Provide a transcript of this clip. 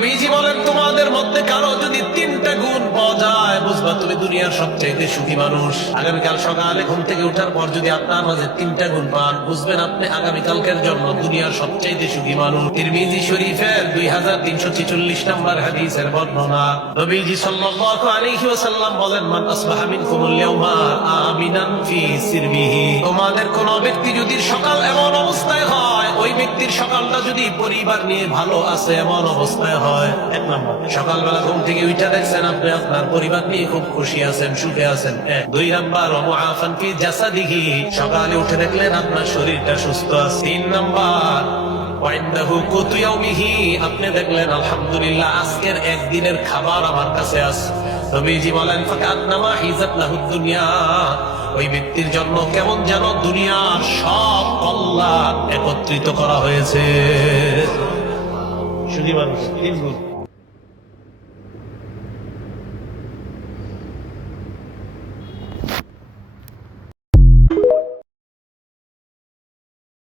নবীজি বলেন তোমাদের মধ্যে কারো যদি 3টা গুণ পাওয়া যায় বুঝবা তুমি দুনিয়ার সবচেয়ে সুখী মানুষ। আগামীকাল সকালে ঘুম থেকে ওঠার পর যদি আপনার মাঝে 3টা গুণ পান বুঝবেন আপনি আগামীকালকের জন্য দুনিয়ার সবচেয়ে সুখী মানুষ। তিরমিজি শরীফের 2346 নম্বর হাদিসের বর্ণনা। নবীজি সাল্লাল্লাহু আলাইহি ওয়াসাল্লাম বলেন মান আসবাহা মিনকুমুল ইয়াওমা আমিনান ফি সিরবিহি। তোমাদের কোন ব্যক্তি যদি সকাল এমন অবস্থায় হয়, ওই ব্যক্তির সকালটা যদি পরিবার নিয়ে ভালো আছে এমন অবস্থায় হয়। 1 নম্বর, সকালবেলা ঘুম থেকে উঠে দেখছেন আপনি আপনার পরিবার নিয়ে খুব খুশি আছেন, সুখে আছেন। 2 নম্বর, মুআফান ফি জাসাদিহি, সকালে উঠে দেখলেন আপনার শরীরটা সুস্থ আছে। 3 নম্বর, ওয়াইন্দাহু কুতু ইয়াউমিহি, আপনি দেখলেন আলহামদুলিল্লাহ আজকের একদিনের খাবার আমার কাছে আছে। নবীজি বলেন ফাকান্নামা হিজাত লাহুদ দুনিয়া, ওই ব্যক্তির জন্য কেমন যেন দুনিয়ার সব কল্যাণ একত্রিত করা হয়েছে। সুখী মানুষ 3 গুণ।